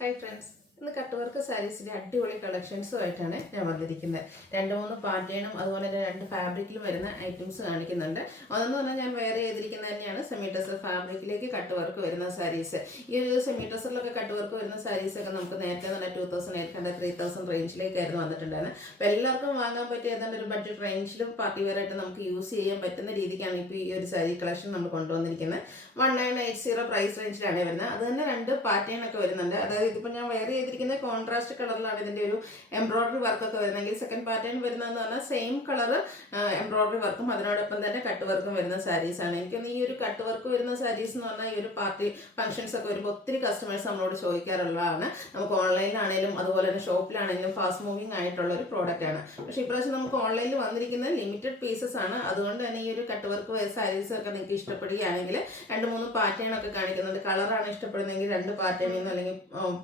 Hi friends. ഇന്ന് cut work സാരീസിന്റെ അടിപൊളി കളക്ഷൻസുമായിട്ടാണ് ഞാൻ വന്നിരിക്കുന്നത്. രണ്ട് മൂന്ന് പാറ്റേണും അതുപോലെ തന്നെ രണ്ട് ഫാബ്രിക്കിലും വരുന്ന ഐറ്റംസ് കാണിക്കുന്നുണ്ട്. അതെന്ന് പറഞ്ഞാൽ ഞാൻ വേറെ ചെയ്തിരിക്കുന്നത് തന്നെയാണ് സെമി ടെസർ ഫാബ്രിക്കിലേക്ക് കട്ട് വർക്ക് വരുന്ന സാരീസ്. ഈ ഒരു സെമി ടെസറിലൊക്കെ കട്ട് വർക്ക് വരുന്ന സാരീസൊക്കെ നമുക്ക് നേരത്തെ തന്നെ 2800 3000 റേഞ്ചിലേക്കായിരുന്നു വന്നിട്ടുണ്ടായിരുന്നത്. അപ്പോൾ എല്ലാവർക്കും വാങ്ങാൻ പറ്റിയ ഏതാണ്ട് ഒരു ബഡ്ജറ്റ് റേഞ്ചിലും പാർട്ടി വെയർ ആയിട്ട് നമുക്ക് യൂസ് ചെയ്യാൻ പറ്റുന്ന രീതിക്കാണ് ഇപ്പോൾ ഈ ഒരു സാരി കളക്ഷൻ നമ്മൾ കൊണ്ടുവന്നിരിക്കുന്നത്. 1980 പ്രൈസ് റേഞ്ചിലാണ് വരുന്നത്. അത് തന്നെ രണ്ട് പാറ്റേൺ ഒക്കെ വരുന്നുണ്ട്. അതായത് ഇതിപ്പോൾ ഞാൻ വേറെ ചെയ്തിരിക്കുന്നത് കോൺട്രാസ്റ്റ് കളറിലാണ് ഇതിൻ്റെ ഒരു എംബ്രോയിഡറി വർക്കൊക്കെ വരുന്നെങ്കിൽ സെക്കൻഡ് പാറ്റേൺ വരുന്നതെന്ന് പറഞ്ഞാൽ സെയിം കളർ എംബ്രോയിഡറി വർക്കും അതിനോടൊപ്പം തന്നെ കട്ട് വർക്കും വരുന്ന സാരീസാണ്. എനിക്കൊന്ന് ഈ ഒരു കട്ട് വർക്ക് വരുന്ന സാരീസ് എന്ന് പറഞ്ഞാൽ ഈ ഒരു പാർട്ടി ഫംഗ്ഷൻസ് ഒക്കെ വരുമ്പോൾ ഒത്തിരി കസ്റ്റമേഴ്സ് നമ്മളോട് ചോദിക്കാറുള്ളതാണ്. നമുക്ക് ഓൺലൈനിലാണെങ്കിലും അതുപോലെ തന്നെ ഷോപ്പിലാണെങ്കിലും ഫാസ്റ്റ് മൂവിങ് ആയിട്ടുള്ള ഒരു പ്രോഡക്റ്റ് ആണ്. പക്ഷേ ഇപ്രാവശ്യം നമുക്ക് ഓൺലൈനിൽ വന്നിരിക്കുന്നത് ലിമിറ്റഡ് പീസസ് ആണ്. അതുകൊണ്ട് തന്നെ ഈ ഒരു കട്ട് വർക്ക് സാരീസ് ഒക്കെ നിങ്ങൾക്ക് ഇഷ്ടപ്പെടുകയാണെങ്കിൽ രണ്ട് മൂന്ന് പാറ്റേൺ ഒക്കെ കാണിക്കുന്നുണ്ട്. കളറാണ് ഇഷ്ടപ്പെടുന്നതെങ്കിൽ രണ്ട് പാറ്റേണിൽ നിന്ന് അല്ലെങ്കിൽ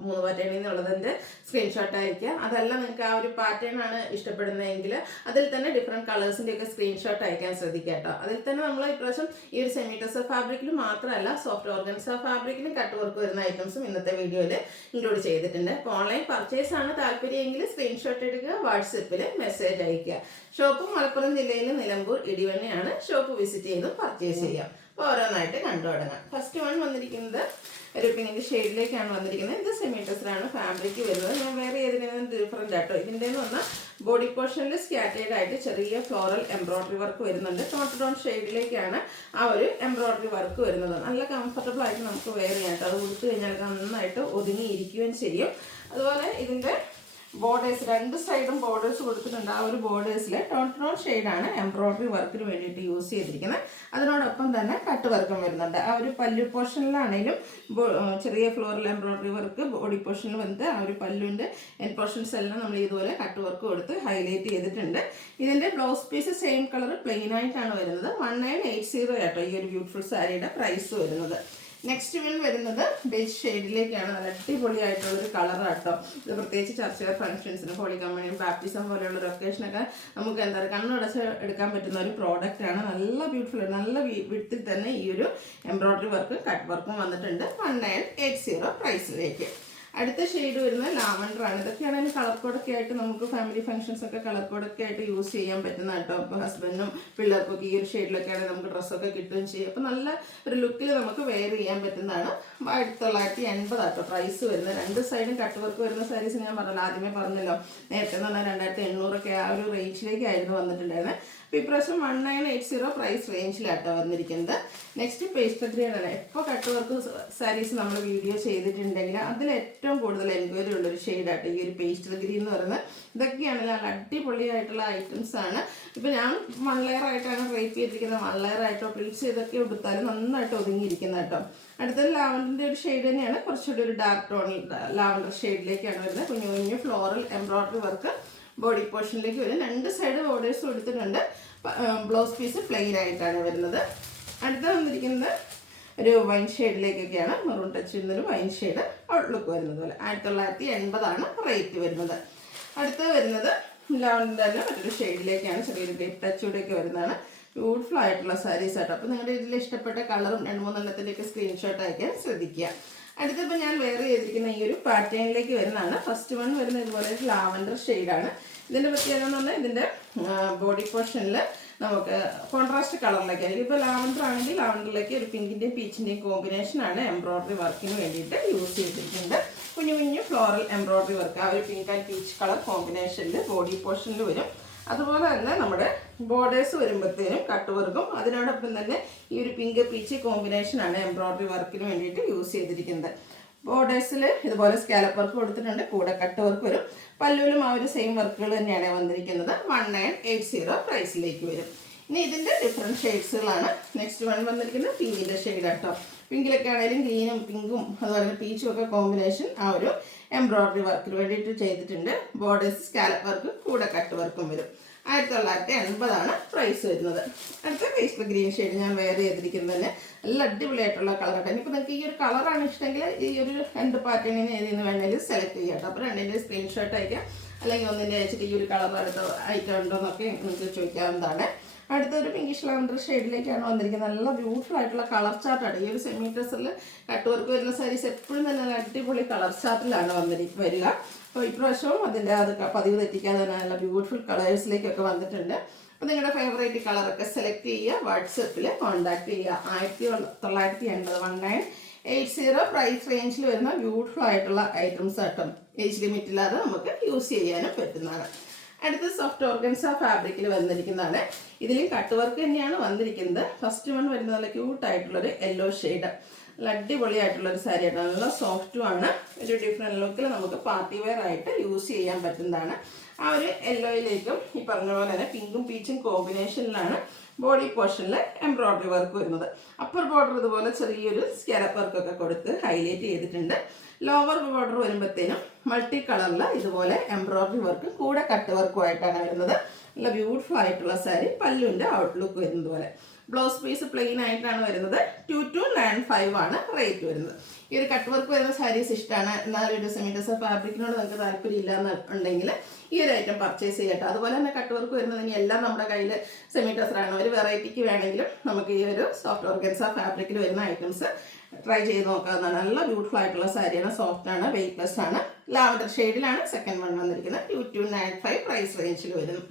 മൂന്ന് പാറ്റേണിൽ നിന്നുള്ളതിൻ്റെ സ്ക്രീൻഷോട്ട് അയക്കുക. അതല്ല നിങ്ങൾക്ക് ആ ഒരു പാറ്റേൺ ആണ് ഇഷ്ടപ്പെടുന്നതെങ്കിൽ അതിൽ തന്നെ ഡിഫറെൻറ്റ് കളേഴ്സിൻ്റെ ഒക്കെ സ്ക്രീൻഷോട്ട് അയക്കാൻ ശ്രദ്ധിക്കുക കേട്ടോ. അതിൽ തന്നെ നമ്മൾ ഇപ്രാവശ്യം ഈ ഒരു സെമി ടെസർ ഫാബ്രിക്കിൽ മാത്രമല്ല സോഫ്റ്റ് ഓർഗൻസ ഫാബ്രിക്കിലും കട്ട് വർക്ക് വരുന്ന ഐറ്റംസും ഇന്നത്തെ വീഡിയോയിൽ ഇൻക്ലൂഡ് ചെയ്തിട്ടുണ്ട്. അപ്പോൾ ഓൺലൈൻ പർച്ചേസ് ആണ് താല്പര്യമെങ്കിൽ സ്ക്രീൻഷോട്ട് എടുക്കുക, വാട്സപ്പിൽ മെസ്സേജ് അയക്കുക. ഷോപ്പ് മലപ്പുറം ജില്ലയിൽ നിലമ്പൂർ ഇടിവണ്ണയാണ്. ഷോപ്പ് വിസിറ്റ് ചെയ്തും പർച്ചേസ് ചെയ്യാം. അപ്പോൾ ഓരോന്നായിട്ട് കണ്ടു തുടങ്ങാം. ഫസ്റ്റ് വൺ വന്നിരിക്കുന്നത് ഒരു പിങ്കിൻ്റെ ഷെയ്ഡിലേക്കാണ് വന്നിരിക്കുന്നത്. ഇത് സെമി ടെസറാണ് ഫാബ്രിക് വരുന്നത്. ഞാൻ വേറെ ഏതിനും ഡിഫറെൻ്റ് ആട്ടോ. ഇതിൻ്റെ എന്ന് പറഞ്ഞാൽ ബോഡി പോർഷനിൽ സ്കാറ്റേഡ് ആയിട്ട് ചെറിയ ഫ്ലോറൽ എംബ്രോയിഡറി വർക്ക് വരുന്നുണ്ട്. ടോൺ ടോൺ ഷെയ്ഡിലേക്കാണ് ആ ഒരു എംബ്രോയിഡറി വർക്ക് വരുന്നത്. നല്ല കംഫർട്ടബിൾ ആയിട്ട് നമുക്ക് വെയർ ചെയ്യാം കേട്ടോ. അത് കൊടുത്തു കഴിഞ്ഞാൽ നന്നായിട്ട് ഒതുങ്ങിയിരിക്കുകയും ചെയ്യും. അതുപോലെ ഇതിൻ്റെ ബോർഡേഴ്സ് രണ്ട് സൈഡും ബോർഡേഴ്സ് കൊടുത്തിട്ടുണ്ട്. ആ ഒരു ബോർഡേഴ്സിൽ ടോൺ ഷെയ്ഡാണ് എംബ്രോയിഡറി വർക്കിന് വേണ്ടിയിട്ട് യൂസ് ചെയ്തിരിക്കുന്നത്. അതിനോടൊപ്പം തന്നെ കട്ട് വർക്കും വരുന്നുണ്ട്. ആ ഒരു പല്ലു പോർഷനിലാണെങ്കിലും ചെറിയ ഫ്ലോറൽ എംബ്രോയിഡറി വർക്ക് ബോഡി പോർഷനിൽ വന്നിട്ട് ആ ഒരു പല്ലുവിൻ്റെ എൻ പോർഷൻസ് എല്ലാം നമ്മൾ ഇതുപോലെ കട്ട് വർക്ക് കൊടുത്ത് ഹൈലൈറ്റ് ചെയ്തിട്ടുണ്ട്. ഇതിൻ്റെ blouse piece same colour plain ആയിട്ടാണ് വരുന്നത്. 1980 ആട്ടോ ഈ ഒരു ബ്യൂട്ടിഫുൾ സാരിയുടെ പ്രൈസ് വരുന്നത്. നെക്സ്റ്റ് വൺ വരുന്നത് ബേജ് ഷെയ്ഡിലേക്കാണ്. നല്ല അടിപൊളിയായിട്ടുള്ളൊരു കളറാട്ടോ. ഇത് പ്രത്യേകിച്ച് ചർച്ച ഫംഗ്ഷൻസിന് ഹോളി കമ്പനിയും ബാപ്റ്റിസം പോലെയുള്ള ഒരു ഒക്കേഷനൊക്കെ നമുക്ക് എന്താ പറയുക കണ്ണടച്ച് എടുക്കാൻ പറ്റുന്ന ഒരു പ്രോഡക്റ്റാണ്. നല്ല ബ്യൂട്ടിഫുൾ, നല്ല വിഡ്ത്തിൽ തന്നെ ഈ ഒരു എംബ്രോയിഡറി വർക്കും കട്ട് വർക്കും വന്നിട്ടുണ്ട്. 1980 പ്രൈസിലേക്ക്. അടുത്ത ഷെയ്ഡ് വരുന്നത് ലാവൻഡർ ആണ്. ഇതൊക്കെയാണ് അതിന് കളർ കോഡൊക്കെ ആയിട്ട് നമുക്ക് ഫാമിലി ഫംഗ്ഷൻസ് ഒക്കെ കളർ കോഡൊക്കെ ആയിട്ട് യൂസ് ചെയ്യാൻ പറ്റുന്ന കേട്ടോ. അപ്പോൾ ഹസ്ബൻഡിനും പിള്ളേർക്കൊക്കെ ഈ ഒരു ഷെയ്ഡിലൊക്കെയാണെങ്കിൽ നമുക്ക് ഡ്രസ്സൊക്കെ കിട്ടുകയും ചെയ്യും. അപ്പോൾ നല്ല ഒരു ലുക്കിൽ നമുക്ക് വെയർ ചെയ്യാൻ പറ്റുന്നതാണ്. 1980 ആട്ടോ പ്രൈസ് വരുന്നത്. രണ്ട് സൈഡും കട്ട് വർക്ക് വരുന്ന സാരീസ് ഞാൻ പറഞ്ഞല്ലോ, ആദ്യമേ പറഞ്ഞല്ലോ. നേരത്തെ എന്ന് പറഞ്ഞാൽ 2800 ആ ഒരു റേഞ്ചിലേക്കായിരുന്നു വന്നിട്ടുണ്ടായിരുന്നത്. അപ്പോൾ ഇപ്രാവശ്യം 1980 പ്രൈസ് റേഞ്ചിലാട്ടോ വന്നിരിക്കുന്നത്. നെക്സ്റ്റ് പേസ്റ്റൽ ഗ്രീൻ ആണ്. എപ്പോൾ കട്ട് വർക്ക് സാരീസ് നമ്മൾ വീഡിയോ ചെയ്തിട്ടുണ്ടെങ്കിൽ അതിൽ ഏറ്റവും കൂടുതൽ എൻക്വയറി ഉള്ളൊരു ഷെയ്ഡാട്ടോ ഈ ഒരു പേസ്റ്റൽ ഗ്രീൻ എന്ന് പറയുന്നത്. ഇതൊക്കെയാണ് നല്ല അടിപൊളിയായിട്ടുള്ള ഐറ്റംസ് ആണ്. ഇപ്പോൾ ഞാൻ 1 ലെയർ ആയിട്ടാണ് റേപ്പ് ചെയ്തിരിക്കുന്നത്. 1 ലെയർ ആയിട്ടോ പ്ലീറ്റ്സ് ഇതൊക്കെ എടുത്താലും നന്നായിട്ട് ഒതുങ്ങിയിരിക്കുന്നത് കേട്ടോ. അടുത്തത് ലാവൻഡറിൻ്റെ ഒരു ഷെയ്ഡ് തന്നെയാണ്. കുറച്ചുകൂടി ഒരു ഡാർക്ക് ടോണിൽ ലാവൻഡർ ഷെയ്ഡിലേക്കാണ് വരുന്നത്. കുഞ്ഞു കുഞ്ഞു ഫ്ലോറൽ എംബ്രോയിഡറി വർക്ക് ബോഡി പോർഷനിലേക്ക് വരും. രണ്ട് സൈഡ് ബോർഡേഴ്സ് കൊടുത്തിട്ടുണ്ട്. ബ്ലൗസ് പീസ് പ്ലെയിൻ ആയിട്ടാണ് വരുന്നത്. അടുത്ത വന്നിരിക്കുന്നത് ഒരു വൈൻ ഷെയ്ഡിലേക്കൊക്കെയാണ്. മെറൂൺ ടച്ച് വരുന്നൊരു വൈൻ ഷെയ്ഡ് ഔട്ട്ലുക്ക് വരുന്നത് പോലെ. 1980 റേറ്റ് വരുന്നത്. അടുത്ത വരുന്നത് ലാവൻഡർ തന്നെ മറ്റൊരു ഷെയ്ഡിലേക്കാണ്. ചെറിയൊരു ഗ്രേപ്പ് ടച്ചൂടെയൊക്കെ വരുന്നതാണ്. ബ്യൂട്ടിഫുൾ ആയിട്ടുള്ള സാരീസ് ആട്ടോ. അപ്പോൾ നിങ്ങളുടെ ഇതിൽ ഇഷ്ടപ്പെട്ട കളറും 2-3 എണ്ണത്തിൻ്റെയൊക്കെ സ്ക്രീൻഷോട്ട് അയക്കാൻ ശ്രദ്ധിക്കുക. അടുത്തപ്പോൾ ഞാൻ വെയർ ചെയ്തിരിക്കുന്ന ഈ ഒരു പാറ്റേണിലേക്ക് വരുന്നതാണ്. ഫസ്റ്റ് വൺ വരുന്നത് ഇതുപോലെ ഒരു ലാവൻഡർ ഷെയ്ഡാണ്. ഇതിൻ്റെ പ്രത്യേകത എന്ന് പറഞ്ഞാൽ ഇതിൻ്റെ ബോഡി പോർഷനിൽ നമുക്ക് കോൺട്രാസ്റ്റ് കളറിലേക്കായിരിക്കും. ഇപ്പോൾ ലാവൻഡർ ആണെങ്കിൽ ലാവൻഡറിലേക്ക് ഒരു പിങ്കിൻ്റെയും പീച്ചിൻ്റെയും കോമ്പിനേഷനാണ് എംബ്രോയിഡറി വർക്കിന് വേണ്ടിയിട്ട് യൂസ് ചെയ്തിട്ടുണ്ട്. കുഞ്ഞു കുഞ്ഞു ഫ്ലോറൽ എംബ്രോയിഡറി വർക്ക് ആ ഒരു പിങ്ക് ആൻഡ് പീച്ച് കളർ കോമ്പിനേഷനിൽ ബോഡി പോർഷനിൽ വരും. അതുപോലെ തന്നെ നമ്മുടെ ബോർഡേഴ്സ് വരുമ്പോഴത്തേനും കട്ട് വർക്കും അതിനോടൊപ്പം തന്നെ ഈ ഒരു പിങ്ക് പീച്ച് കോമ്പിനേഷനാണ് എംബ്രോയിഡറി വർക്കിന് വേണ്ടിയിട്ട് യൂസ് ചെയ്തിരിക്കുന്നത്. ബോർഡേഴ്സിൽ ഇതുപോലെ സ്കാലപ്പ് വർക്ക് കൊടുത്തിട്ടുണ്ട്. കൂടെ കട്ട് വർക്ക് വരും. പല്ലുവിലും ആ ഒരു സെയിം വർക്കുകൾ തന്നെയാണ് വന്നിരിക്കുന്നത്. 1980 പ്രൈസിലേക്ക് വരും. ഇനി ഇതിൻ്റെ ഡിഫറെൻറ്റ് ഷെയ്ഡ്സുകളാണ്. നെക്സ്റ്റ് വൺ വന്നിരിക്കുന്നത് പിങ്കിൻ്റെ ഷെയ്ഡ് കേട്ടോ. പിങ്കിലൊക്കെ ആണെങ്കിലും ഗ്രീനും പിങ്കും അതുപോലെ തന്നെ പീച്ചും ഒക്കെ കോമ്പിനേഷൻ ആ ഒരു എംബ്രോയിഡറി വർക്കിന് വേണ്ടിയിട്ട് ചെയ്തിട്ടുണ്ട്. ബോർഡേഴ്സ് സ്കാലപ്പ് വർക്കും കൂടെ കട്ട് വർക്കും വരും. 1980 പ്രൈസ് വരുന്നത്. അടുത്ത പേസ്റ്റൽ ഗ്രീൻ ഷെയ്ഡ് ഞാൻ വെയർ ചെയ്തിരിക്കുന്നതിന് നല്ല അടിപൊളിയായിട്ടുള്ള കളറാണ്. ഇനിയിപ്പോൾ നിങ്ങൾക്ക് ഈ ഒരു കളറാണ് ഇഷ്ടമെങ്കിൽ ഈ ഒരു രണ്ട് പാറ്റേണിന് ഏതെന്ന് വേണമെങ്കിൽ സെലക്ട് ചെയ്യാം കേട്ടോ. അപ്പോൾ രണ്ടിൻ്റെ സ്ക്രീൻഷോട്ട് അയക്കാം. അല്ലെങ്കിൽ ഒന്നിൻ്റെ അയച്ചിട്ട് ഈ ഒരു കളർ അടുത്ത ഐറ്റം ഉണ്ടോ എന്നൊക്കെ നിങ്ങൾക്ക് ചോദിക്കാവുന്നതാണ്. അടുത്തൊരു പിങ്കിഷ് ലാവൻഡർ ഷെയ്ഡിലേക്കാണ് വന്നിരിക്കുന്നത്. നല്ല ബ്യൂട്ടിഫുൾ ആയിട്ടുള്ള കളർ ചാർട്ടാണ്. ഈ ഒരു സെമി ഡ്രസ്സിൽ കട്ട് വർക്ക് വരുന്ന സാരീസ് എപ്പോഴും തന്നെ നല്ല അടിപൊളി കളർ ചാർട്ടിലാണ് വരിക. അപ്പോൾ ഇപ്രാവശ്യവും അതിൻ്റെ അത് പതിവ് തെറ്റിക്കാതെ തന്നെ നല്ല ബ്യൂട്ടിഫുൾ കളേഴ്സിലേക്കൊക്കെ വന്നിട്ടുണ്ട്. അപ്പോൾ നിങ്ങളുടെ ഫേവറേറ്റ് കളറൊക്കെ സെലക്ട് ചെയ്യുക, വാട്സപ്പിൽ കോൺടാക്ട് ചെയ്യുക. 1980 1980 പ്രൈസ് റേഞ്ചിൽ വരുന്ന ബ്യൂട്ടിഫുൾ ആയിട്ടുള്ള ഐറ്റംസ് ആയിട്ടും ഏജ് ലിമിറ്റ് ഇല്ലാതെ നമുക്ക് യൂസ് ചെയ്യാനും പറ്റുന്നതാണ്. അടുത്ത സോഫ്റ്റ് ഓർഗൻസ ഫാബ്രിക്കിൽ വന്നിരിക്കുന്നതാണ്. ഇതിലും കട്ട് വർക്ക് തന്നെയാണ് വന്നിരിക്കുന്നത്. ഫസ്റ്റ് വൺ വരുന്നത് നല്ല ക്യൂട്ടായിട്ടുള്ളൊരു യെല്ലോ ഷെയ്ഡ്, നല്ല അടിപൊളിയായിട്ടുള്ളൊരു സാരി ആയിട്ട് നല്ല സോഫ്റ്റും ആണ്. ഒരു ഡിഫറെൻറ്റ് ലുക്കിൽ നമുക്ക് പാർട്ടി വെയർ ആയിട്ട് യൂസ് ചെയ്യാൻ പറ്റുന്നതാണ്. ആ ഒരു യെല്ലോയിലേക്കും ഈ പറഞ്ഞ പോലെ തന്നെ പിങ്കും പീച്ചും കോമ്പിനേഷനിലാണ് ബോഡി പോർഷനിൽ എംബ്രോയ്ഡറി വർക്ക് വരുന്നത്. അപ്പർ ബോർഡർ ഇതുപോലെ ചെറിയൊരു സ്കാലപ്പ് വർക്കൊക്കെ കൊടുത്ത് ഹൈലൈറ്റ് ചെയ്തിട്ടുണ്ട്. ലോവർ ബോർഡർ വരുമ്പോഴത്തേനും മൾട്ടി കളറിൽ ഇതുപോലെ എംബ്രോയ്ഡറി വർക്കും കൂടെ കട്ട് വർക്കും ആയിട്ടാണ് വരുന്നത്. നല്ല ബ്യൂട്ടിഫുൾ ആയിട്ടുള്ള സാരി. പല്ലുവിൻ്റെ ഔട്ട്ലുക്ക് വരുന്നത് പോലെ. ബ്ലൗസ് പീസ് പ്ലെയിൻ ആയിട്ടാണ് വരുന്നത്. 2295 ആണ് റേറ്റ് വരുന്നത്. ഈ ഒരു കട്ട് വർക്ക് വരുന്ന സാരീസ് ഇഷ്ടമാണ്, എന്നാലും ഒരു സെമി ഡ്രസ്സർ ഫാബ്രിക്കിനോട് നിങ്ങൾക്ക് താല്പര്യമില്ല എന്നുണ്ടെങ്കിൽ ഈ ഒരു ഐറ്റം പർച്ചേസ് ചെയ്യട്ടെ. അതുപോലെ തന്നെ കട്ട് വർക്ക് വരുന്നതിന് എല്ലാം നമ്മുടെ കയ്യിൽ സെമി ഡ്രസ്സറാണ്. ഒരു വെറൈറ്റിക്ക് വേണമെങ്കിലും നമുക്ക് ഈ ഒരു സോഫ്റ്റ് ഓർഗൻസ ഫാബ്രിക്കിൽ വരുന്ന ഐറ്റംസ് ട്രൈ ചെയ്ത് നോക്കാവുന്നതാണ്. നല്ല ബ്യൂട്ടിഫുൾ ആയിട്ടുള്ള സാരിയാണ്, സോഫ്റ്റ് ആണ്, വെയ്റ്റ്ലെസ് ആണ്. ലാവൻഡർ ഷെയ്ഡിലാണ് സെക്കൻഡ് വൺ വന്നിരിക്കുന്നത്. 2295 പ്രൈസ് റേഞ്ചിൽ വരുന്നു.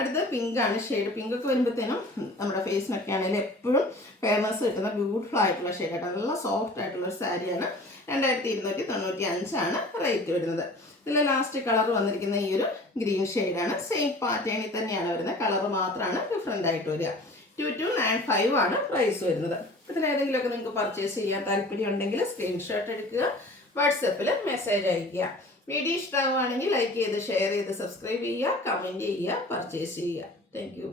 അടുത്ത പിങ്ക് ആണ് ഷെയ്ഡ്. പിങ്ക് ഒക്കെ വരുമ്പോഴത്തേനും നമ്മുടെ ഫേസിനൊക്കെ ആണെങ്കിലും എപ്പോഴും ഫേമസ് കിട്ടുന്ന ബ്യൂട്ടിഫുൾ ആയിട്ടുള്ള ഷെയ്ഡായിട്ട് നല്ല സോഫ്റ്റ് ആയിട്ടുള്ള ഒരു സാരിയാണ്. 2295 ആണ് റേറ്റ് വരുന്നത്. ഇതിൽ ലാസ്റ്റ് കളർ വന്നിരിക്കുന്ന ഈ ഒരു ഗ്രീൻ ഷെയ്ഡാണ്. സെയിം പാറ്റേണിൽ തന്നെയാണ് വരുന്നത്, കളർ മാത്രമാണ് ഡിഫറെൻ്റ് ആയിട്ട് വരിക. 2295 ആണ് പ്രൈസ് വരുന്നത്. ഇതിലേതെങ്കിലുമൊക്കെ നിങ്ങൾക്ക് പർച്ചേസ് ചെയ്യാൻ താല്പര്യം ഉണ്ടെങ്കിൽ സ്ക്രീൻഷോട്ട് എടുക്കുക, വാട്സപ്പിൽ മെസ്സേജ് അയയ്ക്കുക. വീഡിയോ ഇഷ്ടമാവുകയാണെങ്കിൽ ലൈക്ക് ചെയ്ത് ഷെയർ ചെയ്ത് സബ്സ്ക്രൈബ് ചെയ്യുക, കമൻറ്റ് ചെയ്യുക, പർച്ചേസ് ചെയ്യുക. Thank you.